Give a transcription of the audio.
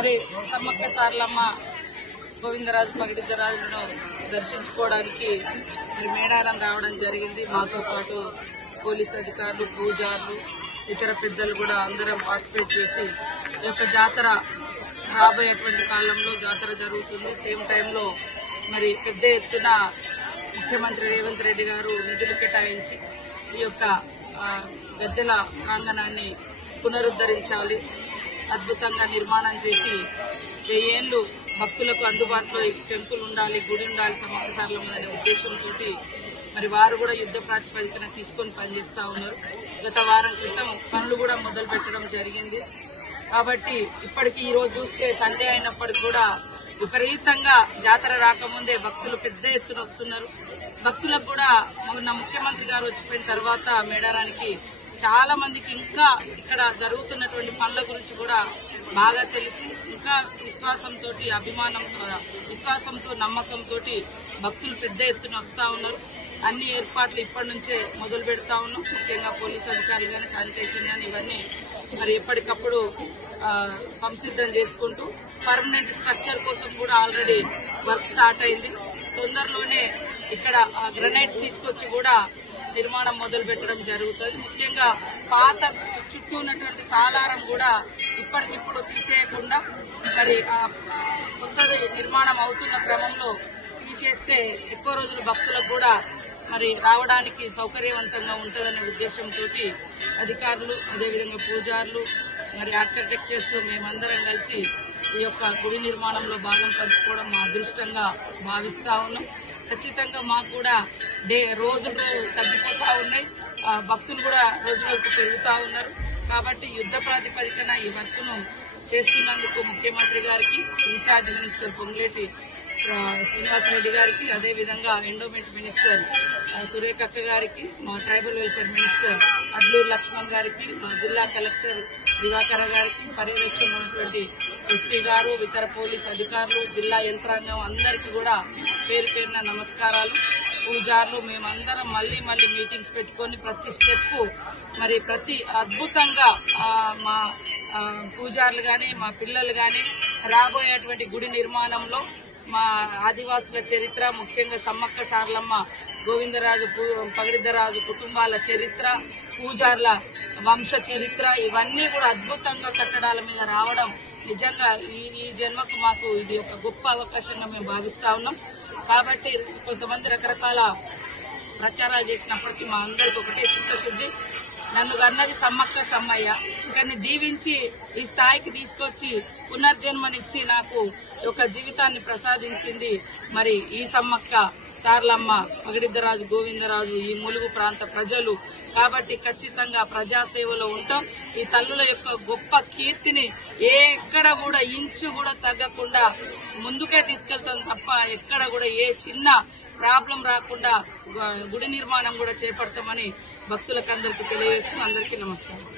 మరి సమ్మక్క సారలమ్మ గోవిందరాజు పగిడిద్దరాజులను దర్శించుకోవడానికి మరి మేడారం రావడం జరిగింది. మాతో పాటు పోలీస్ అధికారులు, పూజారులు, ఇతర పెద్దలు కూడా అందరం పార్టిసిపేట్ చేసి ఈ యొక్క జాతర రాబోయేటువంటి కాలంలో జాతర జరుగుతుంది. సేమ్ టైంలో మరి పెద్ద ఎత్తున ముఖ్యమంత్రి రేవంత్ రెడ్డి గారు నిధులు కేటాయించి ఈ యొక్క గద్దెల ప్రాంగణాన్ని పునరుద్ధరించాలి, అద్భుతంగా నిర్మాణం చేసి 1000 ఏళ్లు భక్తులకు అందుబాటులో టెంపుల్ ఉండాలి, గుడి ఉండాలి సమ్మక్క సారలమ్మ అనే ఉద్దేశంతో మరి వారు కూడా యుద్ధ ప్రాతిపదికన తీసుకొని పనిచేస్తా ఉన్నారు. గత వారం క్రితం పనులు కూడా మొదలు పెట్టడం జరిగింది. కాబట్టి ఇప్పటికీ ఈ రోజు చూస్తే సండే అయినప్పటికీ కూడా విపరీతంగా జాతర రాకముందే భక్తులు పెద్ద ఎత్తున వస్తున్నారు. భక్తులకు కూడా మొన్న ముఖ్యమంత్రి గారు వచ్చిపోయిన తర్వాత మేడారానికి చాలా మందికి ఇంకా ఇక్కడ జరుగుతున్నటువంటి పనుల గురించి కూడా బాగా తెలిసి ఇంకా విశ్వాసంతో, అభిమానంతో, విశ్వాసంతో, నమ్మకంతో భక్తులు పెద్ద ఎత్తున వస్తా ఉన్నారు. అన్ని ఏర్పాట్లు ఇప్పటి నుంచే మొదలు పెడతా ఉన్నాం. ముఖ్యంగా పోలీస్ అధికారులు కానీ, శానిటేషన్ కానీ ఇవన్నీ మరి ఎప్పటికప్పుడు సంసిద్ధం చేసుకుంటూ పర్మనెంట్ స్ట్రక్చర్ కోసం కూడా ఆల్రెడీ వర్క్ స్టార్ట్ అయింది. తొందరలోనే ఇక్కడ గ్రనైట్స్ తీసుకొచ్చి కూడా నిర్మాణం మొదలు పెట్టడం జరుగుతుంది. ముఖ్యంగా పాత చుట్టూ ఉన్నటువంటి సాలారం కూడా ఇప్పటికిప్పుడు తీసేయకుండా మరి కొత్తది నిర్మాణం అవుతున్న క్రమంలో తీసేస్తే ఎక్కువ రోజులు భక్తులకు కూడా మరి రావడానికి సౌకర్యవంతంగా ఉంటుందనే ఉద్దేశంతో అధికారులు, అదేవిధంగా పూజారులు, మరి ఆర్కిటెక్చర్స్ మేమందరం కలిసి ఈ యొక్క గుడి నిర్మాణంలో భాగం పంచుకోవడం మా అదృష్టంగా భావిస్తా ఉన్నాం. ఖచ్చితంగా మాకు కూడా రోజులు తగ్గిపోతా ఉన్నాయి, భక్తులు కూడా రోజు రోజుకు పెరుగుతా ఉన్నారు. కాబట్టి యుద్ధ ప్రాతిపదికన ఈ వర్క్ను చేస్తున్నందుకు ముఖ్యమంత్రి గారికి, ఇన్ఛార్జ్ మినిస్టర్ పొంగులేటి శ్రీనివాసరెడ్డి గారికి, అదేవిధంగా ఎండోమెంట్ మినిస్టర్ సురేఖక్క గారికి, మా tribal welfare minister Adluru Laxman గారికి, మా జిల్లా కలెక్టర్ దివాకర గారికి, పర్యవేక్షణ ఉన్నటువంటి ఎస్పీ గారు, ఇతర పోలీస్ అధికారులు, జిల్లా యంత్రాంగం అందరికీ కూడా పేరు పేరున నమస్కారాలు. పూజారులు మేమందరం మళ్లీ మీటింగ్స్ పెట్టుకుని ప్రతి స్టెప్ మరి ప్రతి అద్భుతంగా మా పూజారులు గాని, మా పిల్లలు గాని రాబోయేటువంటి గుడి నిర్మాణంలో మా ఆదివాసుల చరిత్ర, ముఖ్యంగా సమ్మక్క సారలమ్మ, గోవిందరాజు, పగిడిద్దరాజు కుటుంబాల చరిత్ర, పూజార్ల వంశ చరిత్ర ఇవన్నీ కూడా అద్భుతంగా కట్టడాల మీద రావడం నిజంగా ఈ జన్మకు మాకు ఇది ఒక గొప్ప అవకాశంగా మేము భావిస్తా ఉన్నాం. కాబట్టి కొంతమంది రకరకాల ప్రచారాలు చేసినప్పటికీ మా అందరికి ఒకటే చిత్తశుద్ధి, నన్ను కన్నది సమ్మక్క సమ్మయ్య, కానీ దీవించి ఈ స్థాయికి తీసుకొచ్చి పునర్జన్మనిచ్చి నాకు ఒక జీవితాన్ని ప్రసాదించింది మరి ఈ సమ్మక్క సారలమ్మ, పగిడిద్దరాజు, గోవిందరాజు, ఈ ములుగు ప్రాంత ప్రజలు. కాబట్టి ఖచ్చితంగా ప్రజాసేవలో ఉంటాం. ఈ తల్లుల యొక్క గొప్ప కీర్తిని ఎక్కడ కూడా ఇంచు కూడా తగ్గకుండా ముందుకే తీసుకెళ్తాం తప్ప ఎక్కడ కూడా ఏ చిన్న ప్రాబ్లం రాకుండా గుడి నిర్మాణం కూడా చేపడతామని భక్తులకు అందరికీ తెలియజేస్తూ అందరికీ నమస్కారం.